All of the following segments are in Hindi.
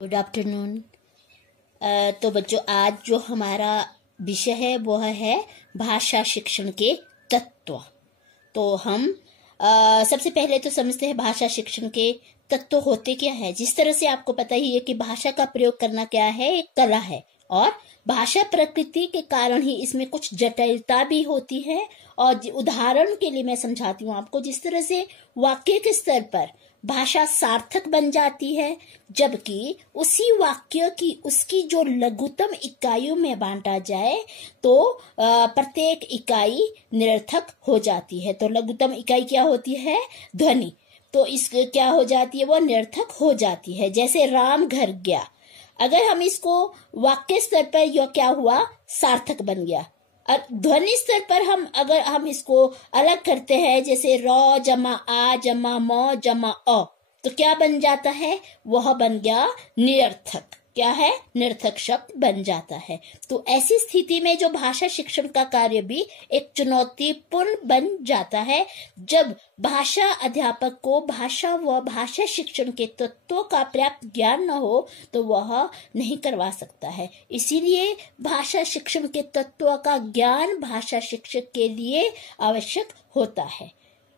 Good afternoon. तो बच्चों, आज जो हमारा विषय है वह है भाषा शिक्षण के तत्व। तो हम सबसे पहले तो समझते हैं भाषा शिक्षण के तत्व होते क्या है। जिस तरह से आपको पता ही है कि भाषा का प्रयोग करना क्या है, एक कला है, और भाषा प्रकृति के कारण ही इसमें कुछ जटिलता भी होती है। और उदाहरण के लिए मैं समझाती हूँ आपको। जिस तरह से वाक्य के स्तर पर भाषा सार्थक बन जाती है, जबकि उसी वाक्य की उसकी जो लघुतम इकाइयों में बांटा जाए तो प्रत्येक इकाई निरर्थक हो जाती है। तो लघुतम इकाई क्या होती है? ध्वनि। तो इस क्या हो जाती है? वो निरर्थक हो जाती है। जैसे राम घर गया, अगर हम इसको वाक्य स्तर पर यह क्या हुआ? सार्थक बन गया। ध्वनि स्तर पर अगर हम इसको अलग करते हैं, जैसे र जमा आ जमा म जमा अ, तो क्या बन जाता है? वह बन गया निरर्थक। क्या है? निरर्थक शब्द बन जाता है। तो ऐसी स्थिति में जो भाषा शिक्षण का कार्य भी एक चुनौतीपूर्ण बन जाता है, जब भाषा अध्यापक को भाषा व भाषा शिक्षण के तत्वों का पर्याप्त ज्ञान न हो तो वह नहीं करवा सकता है। इसीलिए भाषा शिक्षण के तत्वों का ज्ञान भाषा शिक्षक के लिए आवश्यक होता है।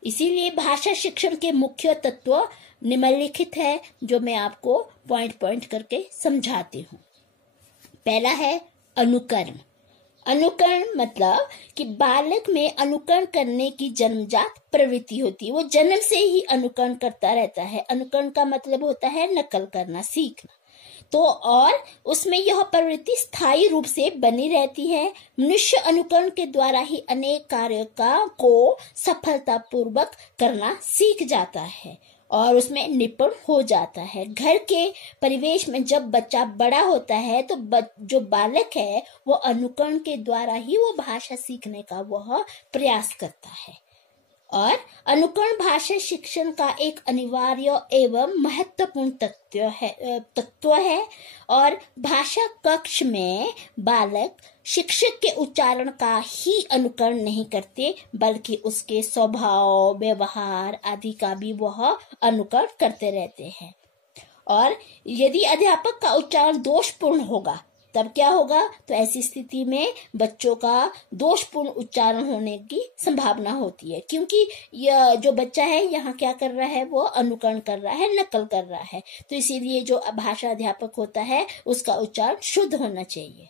इसीलिए भाषा शिक्षण के मुख्य तत्व निम्नलिखित है, जो मैं आपको पॉइंट पॉइंट करके समझाती हूँ। पहला है अनुकरण। अनुकरण मतलब कि बालक में अनुकरण करने की जन्मजात प्रवृत्ति होती है। वो जन्म से ही अनुकरण करता रहता है। अनुकरण का मतलब होता है नकल करना, सीखना। तो और उसमें यह प्रवृत्ति स्थायी रूप से बनी रहती है। मनुष्य अनुकरण के द्वारा ही अनेक कार्यों को सफलतापूर्वक करना सीख जाता है और उसमें निपुण हो जाता है। घर के परिवेश में जब बच्चा बड़ा होता है तो जो बालक है वो अनुकरण के द्वारा ही वो भाषा सीखने का वह प्रयास करता है। और अनुकरण भाषा शिक्षण का एक अनिवार्य एवं महत्वपूर्ण तत्व है। और भाषा कक्ष में बालक शिक्षक के उच्चारण का ही अनुकरण नहीं करते, बल्कि उसके स्वभाव, व्यवहार आदि का भी वह अनुकरण करते रहते हैं। और यदि अध्यापक का उच्चारण दोषपूर्ण होगा तब क्या होगा? तो ऐसी स्थिति में बच्चों का दोषपूर्ण उच्चारण होने की संभावना होती है, क्योंकि यह जो बच्चा है यहाँ क्या कर रहा है? वो अनुकरण कर रहा है, नकल कर रहा है। तो इसीलिए जो भाषा अध्यापक होता है उसका उच्चारण शुद्ध होना चाहिए।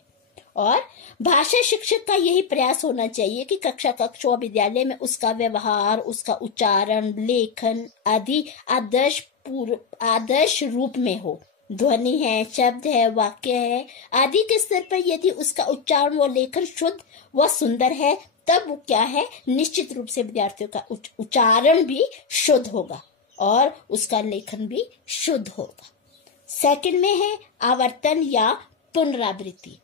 और भाषा शिक्षक का यही प्रयास होना चाहिए कि कक्ष व विद्यालय में उसका व्यवहार, उसका उच्चारण, लेखन आदि आदर्श रूप में हो। ध्वनि है, शब्द है, वाक्य है आदि के स्तर पर यदि उसका उच्चारण व लेखन शुद्ध व सुंदर है, तब वो क्या है? निश्चित रूप से विद्यार्थियों का उच्चारण भी शुद्ध होगा और उसका लेखन भी शुद्ध होगा। सेकंड में है आवर्तन या पुनरावृत्ति।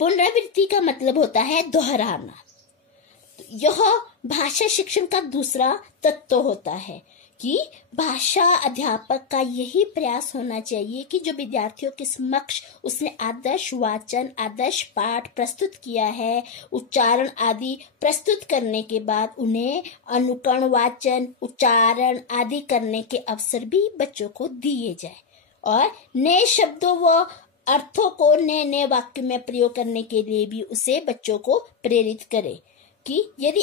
पुनरावृत्ति का मतलब होता है दोहराना। यह भाषा शिक्षण का दूसरा तत्व होता है कि भाषा अध्यापक का यही प्रयास होना चाहिए कि जो विद्यार्थियों के समक्ष उसने आदर्श वाचन, आदर्श पाठ प्रस्तुत किया है, उच्चारण आदि प्रस्तुत करने के बाद उन्हें अनुकरण, वाचन, उच्चारण आदि करने के अवसर भी बच्चों को दिए जाए और नए शब्दों व अर्थों को नए नए वाक्य में प्रयोग करने के लिए भी उसे बच्चों को प्रेरित करे। कि यदि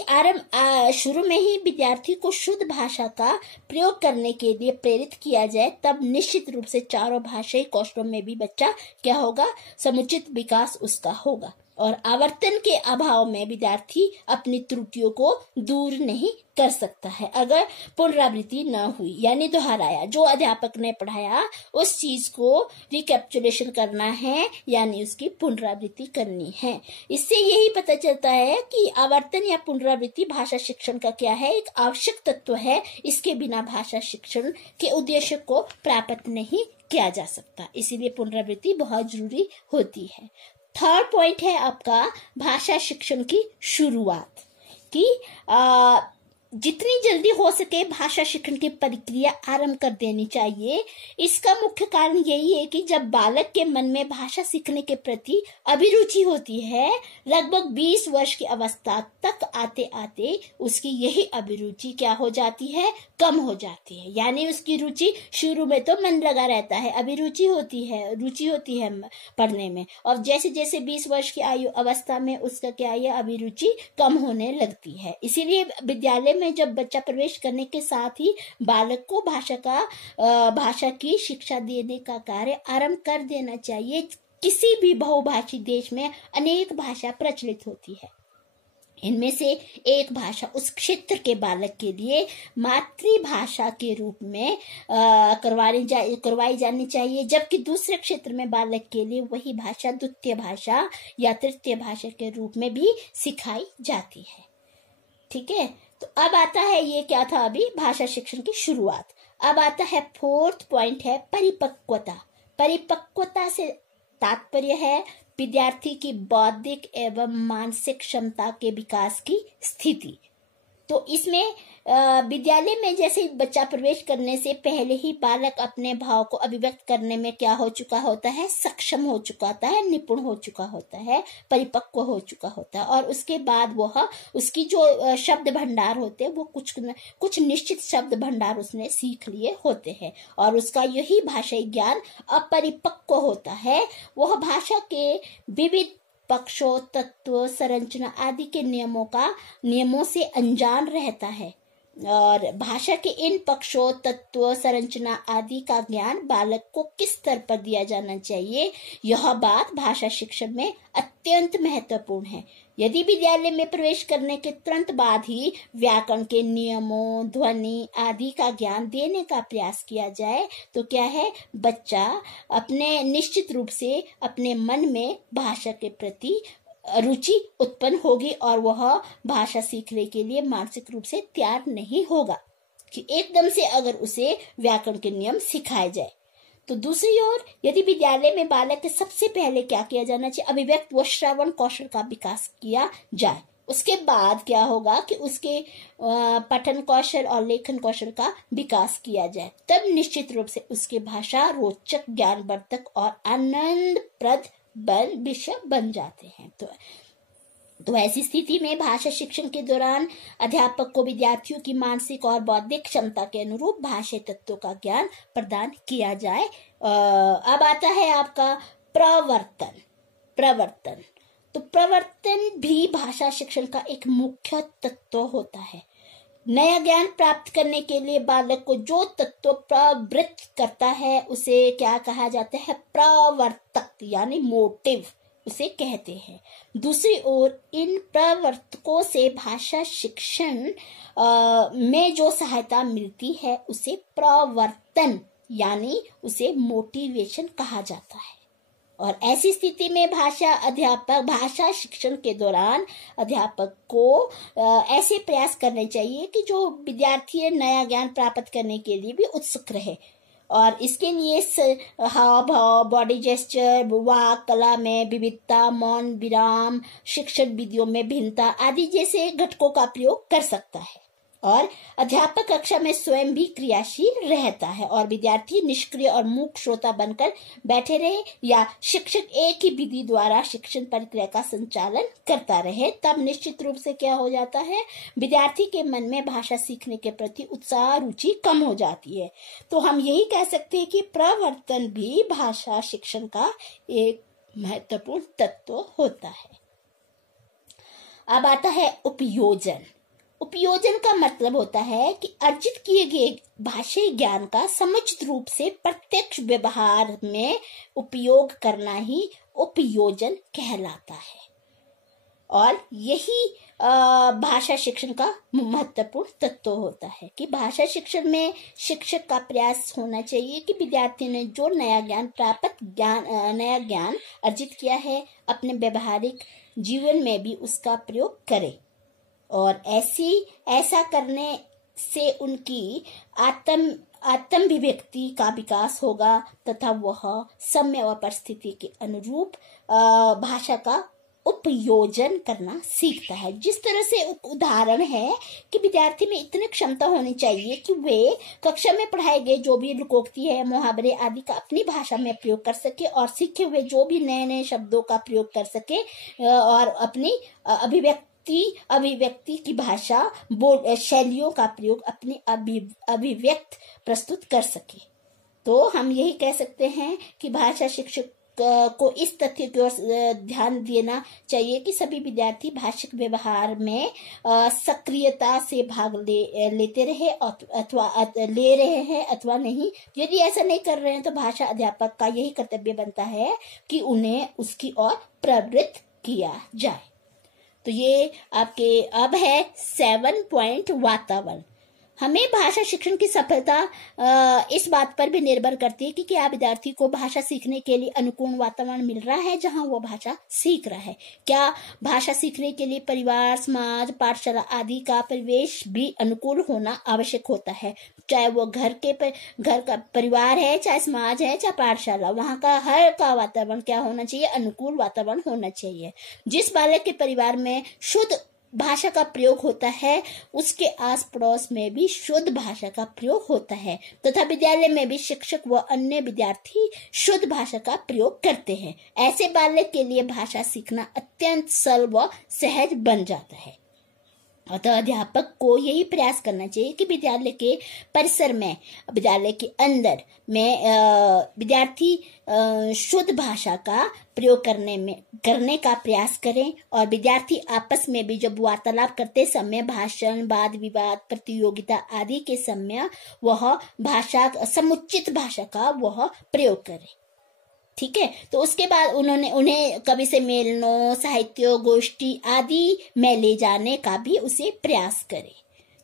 शुरू में ही विद्यार्थी को शुद्ध भाषा का प्रयोग करने के लिए प्रेरित किया जाए, तब निश्चित रूप से चारों भाषाई कौशलों में भी बच्चा क्या होगा? समुचित विकास उसका होगा। और आवर्तन के अभाव में विद्यार्थी अपनी त्रुटियों को दूर नहीं कर सकता है। अगर पुनरावृत्ति न हुई यानी दोहराया, जो अध्यापक ने पढ़ाया उस चीज को रिकैप्चुलेशन करना है यानी उसकी पुनरावृत्ति करनी है। इससे यही पता चलता है कि आवर्तन या पुनरावृत्ति भाषा शिक्षण का क्या है? एक आवश्यक तत्व है। इसके बिना भाषा शिक्षण के उद्देश्य को प्राप्त नहीं किया जा सकता। इसीलिए पुनरावृत्ति बहुत जरूरी होती है। थर्ड पॉइंट है आपका भाषा शिक्षण की शुरुआत। कि जितनी जल्दी हो सके भाषा शिक्षण की प्रक्रिया आरंभ कर देनी चाहिए। इसका मुख्य कारण यही है कि जब बालक के मन में भाषा सीखने के प्रति अभिरुचि होती है, लगभग 20 वर्ष की अवस्था तक आते आते उसकी यही अभिरुचि क्या हो जाती है, कम हो जाती है। यानी उसकी रुचि शुरू में तो मन लगा रहता है, अभिरुचि होती है, रुचि होती है पढ़ने में, और जैसे जैसे 20 वर्ष की आयु अवस्था में उसका क्या है, अभिरुचि कम होने लगती है। इसीलिए विद्यालय में जब बच्चा प्रवेश करने के साथ ही बालक को भाषा की शिक्षा देने का कार्य आरंभ कर देना चाहिए। किसी भी बहुभाषी देश में अनेक भाषा प्रचलित होती है, इनमें से एक भाषा उस क्षेत्र के बालक के लिए मातृभाषा के रूप में करवाई जानी चाहिए, जबकि दूसरे क्षेत्र में बालक के लिए वही भाषा द्वितीय भाषा या तृतीय भाषा के रूप में भी सिखाई जाती है। ठीक है, तो अब आता है, ये क्या था अभी भाषा शिक्षण की शुरुआत। अब आता है 4th पॉइंट है परिपक्वता। परिपक्वता से तात्पर्य है विद्यार्थी की बौद्धिक एवं मानसिक क्षमता के विकास की स्थिति। तो इसमें विद्यालय में जैसे बच्चा प्रवेश करने से पहले ही बालक अपने भाव को अभिव्यक्त करने में क्या हो चुका होता है, सक्षम हो चुका होता है, निपुण हो चुका होता है, परिपक्व हो चुका होता है, और उसके बाद वह उसकी जो शब्द भंडार होते हैं वो कुछ निश्चित शब्द भंडार उसने सीख लिए होते हैं, और उसका यही भाषाई ज्ञान अपरिपक्व होता है। वह भाषा के विविध पक्षों, तत्व, संरचना आदि के नियमों से अनजान रहता है, और भाषा के इन पक्षों, तत्व, संरचना आदि का ज्ञान बालक को किस स्तर पर दिया जाना चाहिए, यह बात भाषा शिक्षण में अत्यंत महत्वपूर्ण है। यदि विद्यालय में प्रवेश करने के तुरंत बाद ही व्याकरण के नियमों, ध्वनि आदि का ज्ञान देने का प्रयास किया जाए तो क्या है, बच्चा अपने निश्चित रूप से अपने मन में भाषा के प्रति रुचि उत्पन्न होगी और वह भाषा सीखने के लिए मानसिक रूप से तैयार नहीं होगा कि एकदम से अगर उसे व्याकरण के नियम सिखाए जाए। तो दूसरी ओर यदि विद्यालय में बालक के सबसे पहले क्या किया जाना चाहिए, अभिव्यक्त व श्रवण कौशल का विकास किया जाए। उसके बाद क्या होगा कि उसके पठन कौशल और लेखन कौशल का विकास किया जाए, तब निश्चित रूप से उसकी भाषा रोचक, ज्ञानवर्धक और आनंदप्रद विषय बन जाते हैं। तो ऐसी स्थिति में भाषा शिक्षण के दौरान अध्यापक को विद्यार्थियों की मानसिक और बौद्धिक क्षमता के अनुरूप भाषाई तत्वों का ज्ञान प्रदान किया जाए। अब आता है आपका प्रवर्तन। तो प्रवर्तन भी भाषा शिक्षण का एक मुख्य तत्व होता है। नया ज्ञान प्राप्त करने के लिए बालक को जो तत्व प्रवृत्त करता है उसे क्या कहा जाता है, प्रवर्तक, यानी मोटिव उसे कहते हैं। दूसरी ओर इन प्रवर्तकों से भाषा शिक्षण में जो सहायता मिलती है उसे प्रवर्तन यानी उसे मोटिवेशन कहा जाता है। और ऐसी स्थिति में भाषा शिक्षण के दौरान अध्यापक को ऐसे प्रयास करने चाहिए कि जो विद्यार्थी नया ज्ञान प्राप्त करने के लिए भी उत्सुक रहे, और इसके लिए हाव भाव, बॉडी जेस्चर, वाक कला में विविधता, मौन विराम, शिक्षण विधियों में भिन्नता आदि जैसे घटकों का प्रयोग कर सकता है। और अध्यापक कक्षा में स्वयं भी क्रियाशील रहता है और विद्यार्थी निष्क्रिय और मूक श्रोता बनकर बैठे रहे या शिक्षक एक ही विधि द्वारा शिक्षण प्रक्रिया का संचालन करता रहे, तब निश्चित रूप से क्या हो जाता है, विद्यार्थी के मन में भाषा सीखने के प्रति उत्साह, रुचि कम हो जाती है। तो हम यही कह सकते हैं कि प्रवर्तन भी भाषा शिक्षण का एक महत्वपूर्ण तत्व होता है। अब आता है उपयोजन। उपयोजन का मतलब होता है कि अर्जित किए गए भाषाई ज्ञान का समुचित रूप से प्रत्यक्ष व्यवहार में उपयोग करना ही उपयोजन कहलाता है। और यही भाषा शिक्षण का महत्वपूर्ण तत्व होता है कि भाषा शिक्षण में शिक्षक का प्रयास होना चाहिए कि विद्यार्थी ने जो नया ज्ञान अर्जित किया है अपने व्यवहारिक जीवन में भी उसका प्रयोग करे, और ऐसा करने से उनकी आत्माभिव्यक्ति का विकास होगा तथा वह समय और परिस्थिति के अनुरूप भाषा का उपयोजन करना सीखता है। जिस तरह से उदाहरण है कि विद्यार्थी में इतनी क्षमता होनी चाहिए कि वे कक्षा में पढ़ाए गए जो भी लोकोक्ति है, मुहावरे आदि का अपनी भाषा में प्रयोग कर सके और सीखे हुए जो भी नए नए शब्दों का प्रयोग कर सके और अपनी अभिव्यक्ति की भाषा शैलियों का प्रयोग अपनी अभिव्यक्त प्रस्तुत कर सके। तो हम यही कह सकते हैं कि भाषा शिक्षक को इस तथ्य की ओर ध्यान देना चाहिए कि सभी विद्यार्थी भाषिक व्यवहार में सक्रियता से भाग लेते रहे अथवा ले रहे हैं अथवा नहीं। यदि ऐसा नहीं कर रहे हैं तो भाषा अध्यापक का यही कर्तव्य बनता है कि उन्हें उसकी ओर प्रवृत्त किया जाए। तो ये आपके अब है 7 पॉइंट वातावरण। हमें भाषा शिक्षण की सफलता इस बात पर भी निर्भर करती है कि क्या विद्यार्थी को भाषा सीखने के लिए अनुकूल वातावरण मिल रहा है जहां वो भाषा सीख रहा है। क्या भाषा सीखने के लिए परिवार, समाज, पाठशाला आदि का परिवेश भी अनुकूल होना आवश्यक होता है। चाहे वो घर का परिवार है, चाहे समाज है, चाहे पाठशाला, वहां का हर का वातावरण क्या होना चाहिए, अनुकूल वातावरण होना चाहिए। जिस बालक के परिवार में शुद्ध भाषा का प्रयोग होता है उसके आस पड़ोस में भी शुद्ध भाषा का प्रयोग होता है तथा विद्यालय में भी शिक्षक व अन्य विद्यार्थी शुद्ध भाषा का प्रयोग करते हैं। ऐसे बालक के लिए भाषा सीखना अत्यंत सरल व सहज बन जाता है। अतः अध्यापक को यही प्रयास करना चाहिए कि विद्यालय के परिसर में, विद्यालय के अंदर में विद्यार्थी शुद्ध भाषा का प्रयोग करने का प्रयास करें और विद्यार्थी आपस में भी जब वार्तालाप करते समय, भाषण, वाद विवाद, प्रतियोगिता आदि के समय वह समुचित भाषा का वह प्रयोग करें। ठीक है। तो उसके बाद उन्हें कवि से मेलनों, साहित्य गोष्ठी आदि में ले जाने का भी उसे प्रयास करे।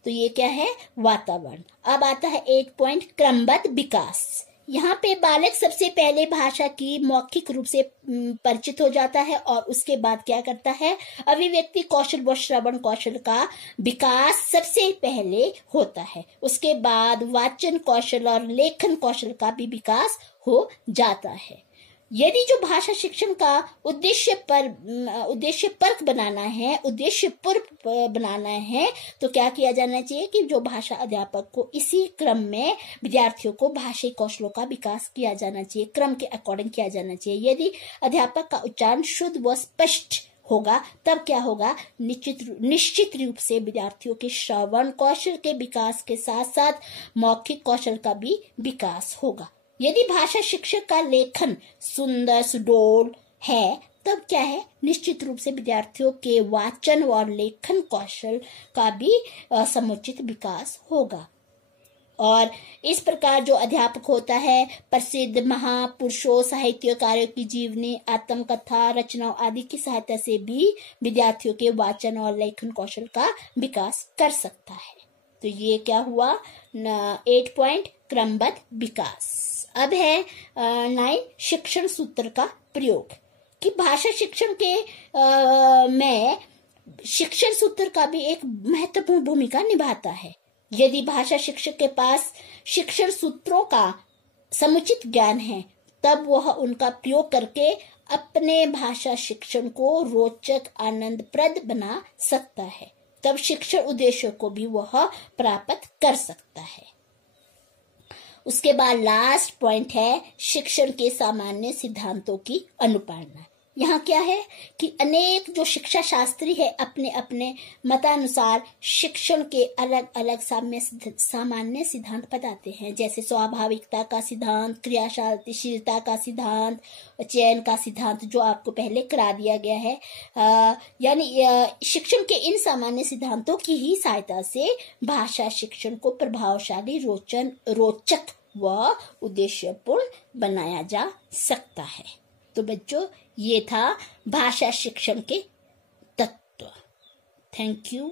तो ये क्या है, वातावरण। अब आता है 8 पॉइंट क्रमबद्ध विकास। यहाँ पे बालक सबसे पहले भाषा की मौखिक रूप से परिचित हो जाता है और उसके बाद क्या करता है, अभिव्यक्ति कौशल व श्रवण कौशल का विकास सबसे पहले होता है। उसके बाद वाचन कौशल और लेखन कौशल का भी विकास हो जाता है। यदि जो भाषा शिक्षण का उद्देश्यपूर्ण बनाना है तो क्या किया जाना चाहिए कि जो भाषा अध्यापक को इसी क्रम में विद्यार्थियों को भाषाई कौशलों का विकास किया जाना चाहिए, क्रम के अकॉर्डिंग किया जाना चाहिए। यदि अध्यापक का उच्चारण शुद्ध व स्पष्ट होगा तब क्या होगा, निश्चित रूप से विद्यार्थियों के श्रवण कौशल के विकास के साथ साथ मौखिक कौशल का भी विकास होगा। यदि भाषा शिक्षक का लेखन सुंदर सुडौल है तब क्या है, निश्चित रूप से विद्यार्थियों के वाचन और लेखन कौशल का भी समुचित विकास होगा। और इस प्रकार जो अध्यापक होता है प्रसिद्ध महापुरुषों, साहित्यकारों की जीवनी, आत्मकथा रचनाओं आदि की सहायता से भी विद्यार्थियों के वाचन और लेखन कौशल का विकास कर सकता है। तो ये क्या हुआ, 8 पॉइंट क्रमबद्ध विकास। अब है 9 शिक्षण सूत्र का प्रयोग, कि भाषा शिक्षण के में शिक्षण सूत्र का भी एक महत्वपूर्ण भूमिका निभाता है। यदि भाषा शिक्षक के पास शिक्षण सूत्रों का समुचित ज्ञान है तब वह उनका प्रयोग करके अपने भाषा शिक्षण को रोचक आनंदप्रद बना सकता है। तब शिक्षण उद्देश्यों को भी वह प्राप्त कर सकता है। उसके बाद लास्ट पॉइंट है शिक्षण के सामान्य सिद्धांतों की अनुप्रेरणा। यहाँ क्या है कि अनेक जो शिक्षा शास्त्री है अपने अपने मतानुसार शिक्षण के अलग अलग सामान्य सिद्धांत बताते हैं, जैसे स्वाभाविकता का सिद्धांत, क्रियाशीलता का सिद्धांत, चयन का सिद्धांत, जो आपको पहले करा दिया गया है। यानी शिक्षण के इन सामान्य सिद्धांतों की ही सहायता से भाषा शिक्षण को प्रभावशाली, रोचक व उद्देश्यपूर्ण बनाया जा सकता है। तो बच्चों, ये था भाषा शिक्षण के तत्व। Thank you.